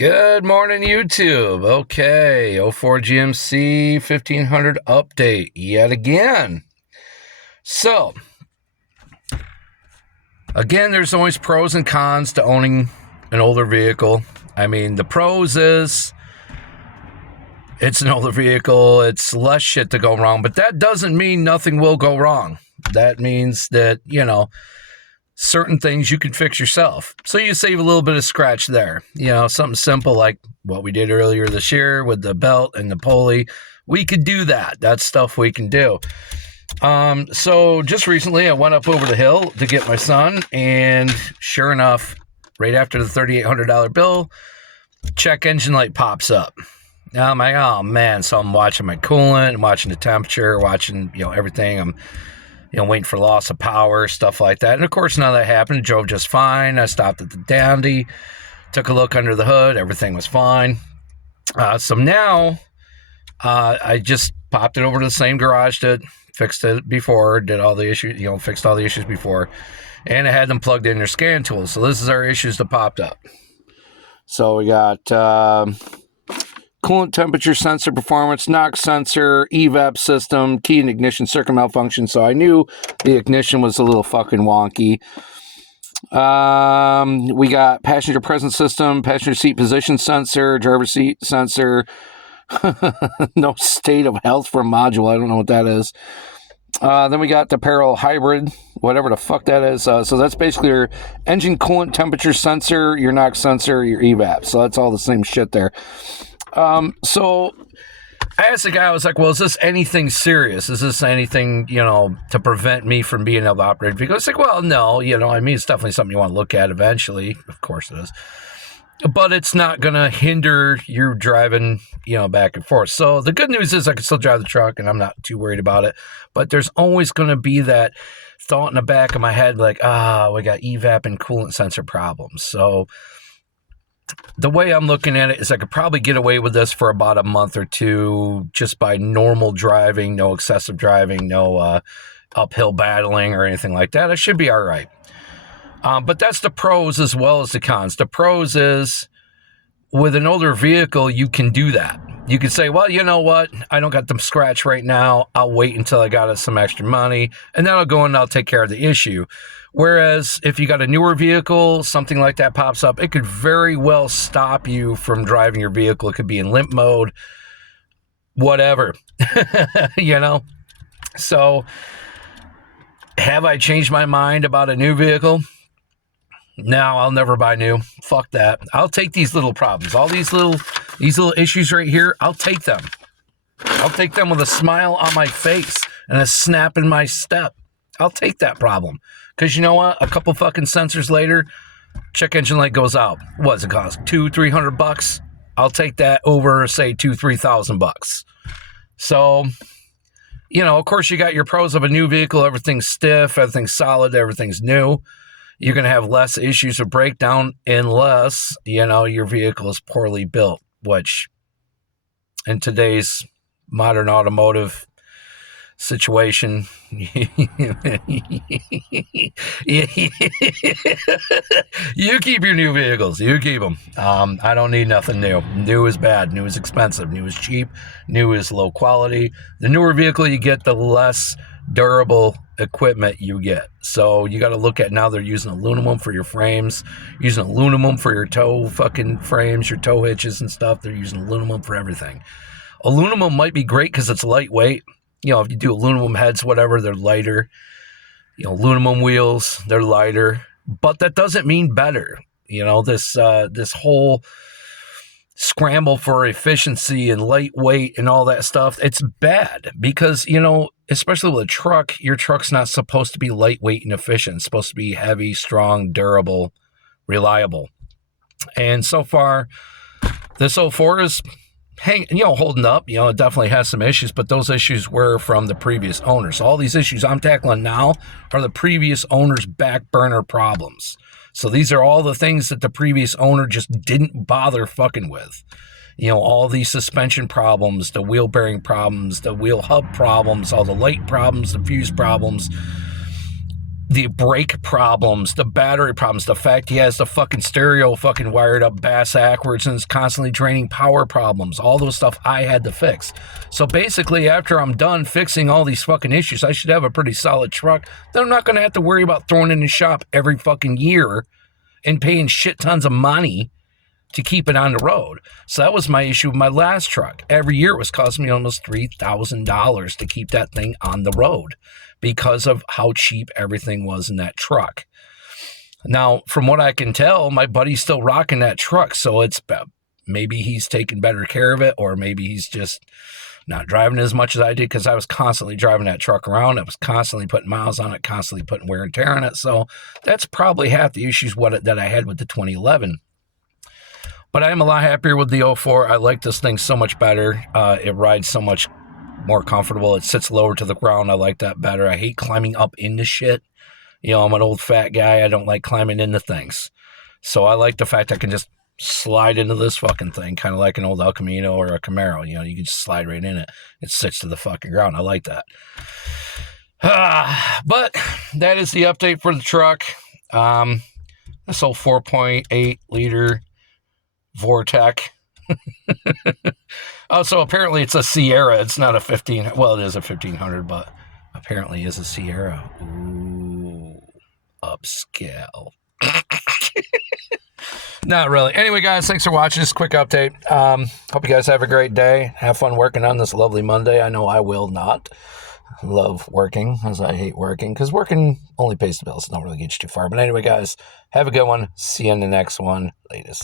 Good morning, YouTube. Okay, 04 GMC 1500 update yet again. So, again, there's always pros and cons to owning an older vehicle. I mean, the pros is it's an older vehicle, it's less shit to go wrong, but that doesn't mean nothing will go wrong. That means that, certain things you can fix yourself. So you save a little bit of scratch there. Something simple like what we did earlier this year with the belt and the pulley. We could do that. That's stuff we can do. So just recently I went up over the hill to get my son, and sure enough, right after the $3,800 bill, check engine light pops up. Now I'm like, oh man. So I'm watching my coolant, I'm watching the temperature, watching, everything. I'm waiting for loss of power, stuff like that. And of course, none of that happened. It drove just fine. I stopped at the Dandy, took a look under the hood. Everything was fine. So now I just popped it over to the same garage that fixed it before, did all the issues, fixed all the issues before. And I had them plugged in their scan tools. So this is our issues that popped up. So we got coolant temperature sensor performance, NOx sensor, evap system, key and ignition circuit malfunction. So I knew the ignition was a little fucking wonky. We got passenger presence system, passenger seat position sensor, driver seat sensor. No state of health for module. I don't know what that is. Then we got the parallel hybrid, whatever the fuck that is. So that's basically your engine coolant temperature sensor, your NOx sensor, your evap. So that's all the same shit there. So I asked the guy, I was like, well, is this anything serious? Is this anything, to prevent me from being able to operate a vehicle? It's like, well, no, it's definitely something you want to look at eventually. Of course it is. But it's not going to hinder your driving, back and forth. So the good news is I can still drive the truck and I'm not too worried about it. But there's always going to be that thought in the back of my head, like, we got evap and coolant sensor problems. So the way I'm looking at it is I could probably get away with this for about a month or two just by normal driving, no excessive driving, no uphill battling or anything like that. I should be all right. But that's the pros as well as the cons. The pros is with an older vehicle, you can do that. You can say, well, you know what? I don't got them scratch right now. I'll wait until I got some extra money, and then I'll go and I'll take care of the issue. Whereas if you got a newer vehicle, something like that pops up, it could very well stop you from driving your vehicle. It could be in limp mode, whatever, So have I changed my mind about a new vehicle? No, I'll never buy new. Fuck that. I'll take these little problems, all these little issues right here. I'll take them. I'll take them with a smile on my face and a snap in my step. I'll take that problem. Because you know what? A couple fucking sensors later, check engine light goes out. What does it cost? $200-$300? I'll take that over, say, $2,000-$3,000. So, of course, you got your pros of a new vehicle. Everything's stiff, everything's solid, everything's new. You're going to have less issues of breakdown unless, your vehicle is poorly built, which in today's modern automotive situation, you keep your new vehicles. You keep them. I don't need nothing new. New is bad. New is expensive. New is cheap. New is low quality. The newer vehicle you get, the less durable equipment you get. So you got to look at now they're using aluminum for your frames, using aluminum for your tow fucking frames, your tow hitches and stuff. They're using aluminum for everything. Aluminum might be great because it's lightweight. If you do aluminum heads, whatever, they're lighter. Aluminum wheels, they're lighter. But that doesn't mean better. This whole scramble for efficiency and lightweight and all that stuff, it's bad because, especially with a truck, your truck's not supposed to be lightweight and efficient. It's supposed to be heavy, strong, durable, reliable. And so far, this 04 is holding up. It definitely has some issues, but those issues were from the previous owners. So all these issues I'm tackling now are the previous owner's back burner problems. So these are all the things that the previous owner just didn't bother fucking with. All these suspension problems, the wheel bearing problems, the wheel hub problems, all the light problems, the fuse problems. the brake problems, the battery problems, the fact he has the fucking stereo fucking wired up bass backwards and is constantly draining power problems, all those stuff I had to fix. So basically, after I'm done fixing all these fucking issues, I should have a pretty solid truck that I'm not going to have to worry about throwing in the shop every fucking year and paying shit tons of money to keep it on the road. So that was my issue with my last truck. Every year it was costing me almost $3,000 to keep that thing on the road because of how cheap everything was in that truck. Now, from what I can tell, my buddy's still rocking that truck, so it's maybe he's taking better care of it, or maybe he's just not driving as much as I did, because I was constantly driving that truck around. I was constantly putting miles on it, constantly putting wear and tear on it. So that's probably half the issues that I had with the 2011. But I am a lot happier with the 04. I like this thing so much better. It rides so much more comfortable. It sits lower to the ground. I like that better. I hate climbing up into shit. You know, I'm an old fat guy. I don't like climbing into things. So I like the fact I can just slide into this fucking thing, kind of like an old El Camino or a Camaro. You know, you can just slide right in it. It sits to the fucking ground. I like that. But that is the update for the truck. This old 4.8 liter Vortec. Oh, so apparently it's a Sierra. It's not a 15. Well, it is a 1500, but apparently it's a Sierra. Ooh, upscale. Not really. Anyway, guys, thanks for watching this quick update. Hope you guys have a great day. Have fun working on this lovely Monday. I know I will not love working, as I hate working, because working only pays the bills. It don't really get you too far. But anyway, guys, have a good one. See you in the next one. Latest.